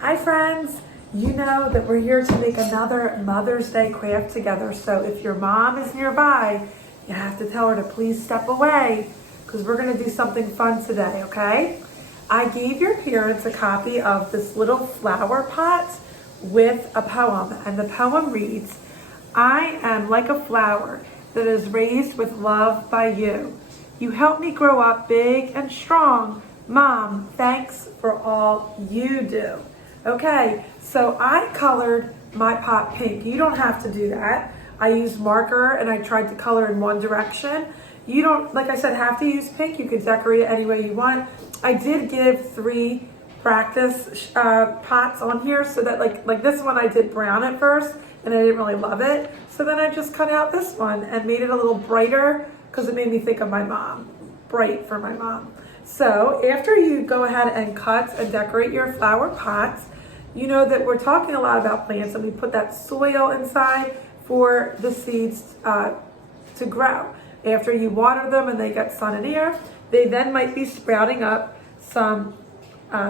Hi friends, you know that we're here to make another Mother's Day craft together. So if your mom is nearby, you have to tell her to please step away because we're going to do something fun today, okay? I gave your parents a copy of this little flower pot with a poem, and the poem reads, I am like a flower that is raised with love by you. You help me grow up big and strong. Mom, thanks for all you do. Okay, so I colored my pot pink. You don't have to do that. I used marker and I tried to color in one direction. You don't, like I said, have to use pink. You could decorate it any way you want. I did give 3 practice pots on here so that like this one I did brown at first and I didn't really love it. So then I just cut out this one and made it a little brighter because it made me think of my mom. Bright for my mom. So after you go ahead and cut and decorate your flower pots, you know that we're talking a lot about plants and we put that soil inside for the seeds to grow. After you water them and they get sun and air, they then might be sprouting up some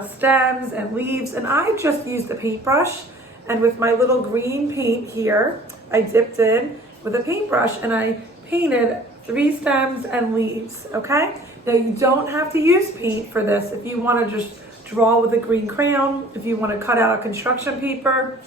stems and leaves. And I just used a paintbrush, and with my little green paint here, I dipped in with a paintbrush and I painted 3 stems and leaves, okay? Now you don't have to use paint for this. If you want to just draw with a green crayon, if you want to cut out a construction paper,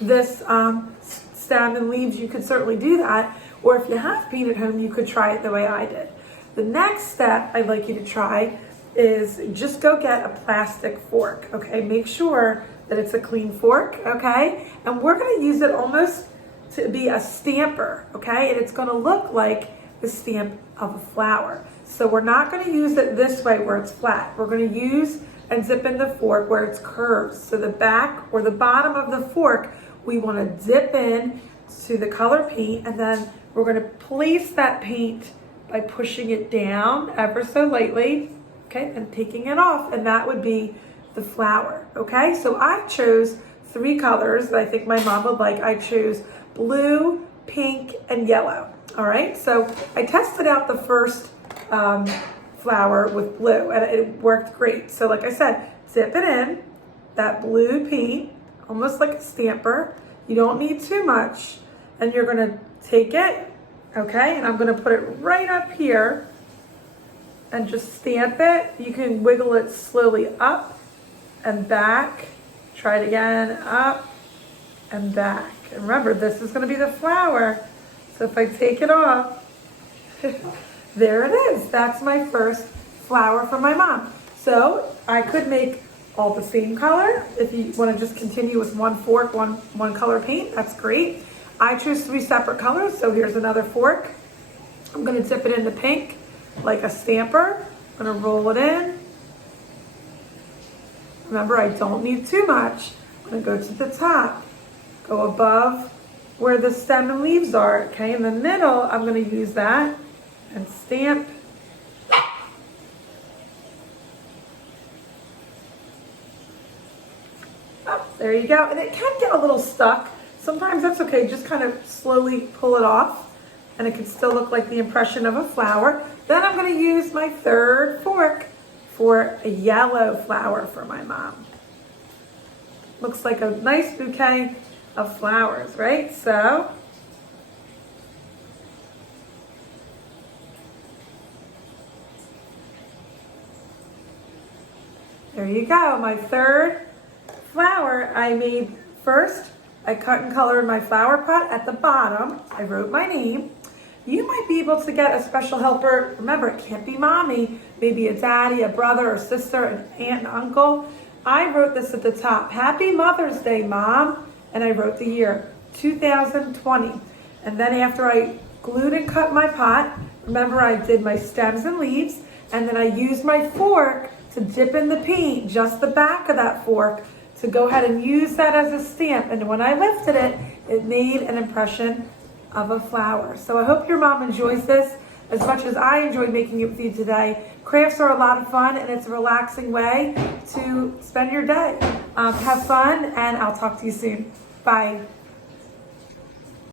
this stem and leaves, you could certainly do that. Or if you have paint at home, you could try it the way I did. The next step I'd like you to try is just go get a plastic fork, okay? Make sure that it's a clean fork, okay? And we're going to use it almost to be a stamper, okay? And it's going to look like the stamp of a flower. So we're not going to use it this way where it's flat. We're going to use and dip in the fork where it's curved. So the back or the bottom of the fork, we want to dip in to the color paint, and then we're going to place that paint by pushing it down ever so lightly, okay, and taking it off, and that would be the flower, okay? So I chose 3 colors that I think my mom would like. I chose blue, pink, and yellow, all right? So I tested out the first flower with blue and it worked great. So like I said, dip it in, that blue paint, almost like a stamper. You don't need too much. And you're gonna take it, okay? And I'm gonna put it right up here and just stamp it. You can wiggle it slowly up and back. Try it again, up and back. And remember, this is gonna be the flower. So if I take it off, there it is. That's my first flower from my mom. So I could make all the same color. If you want to just continue with one fork, one color paint, that's great. I chose 3 separate colors, so here's another fork. I'm going to dip it into pink like a stamper. I'm going to roll it in. Remember, I don't need too much. I'm going to go to the top, go above where the stem and leaves are, okay? In the middle, I'm going to use that and stamp. Oh, there you go. And it can get a little stuck. Sometimes that's okay. Just kind of slowly pull it off and it can still look like the impression of a flower. Then I'm going to use my 3rd fork for a yellow flower for my mom. Looks like a nice bouquet of flowers, right? So there you go, my 3rd flower I made first. I cut and colored my flower pot at the bottom. I wrote my name. You might be able to get a special helper. Remember, it can't be mommy, maybe a daddy, a brother or sister, an aunt and uncle. I wrote this at the top, Happy Mother's Day, Mom. And I wrote the year, 2020. And then after I glued and cut my pot, remember I did my stems and leaves, and then I used my fork to dip in the paint, just the back of that fork, to go ahead and use that as a stamp. And when I lifted it, it made an impression of a flower. So I hope your mom enjoys this as much as I enjoyed making it with you today. Crafts are a lot of fun and it's a relaxing way to spend your day. Have fun, and I'll talk to you soon. Bye.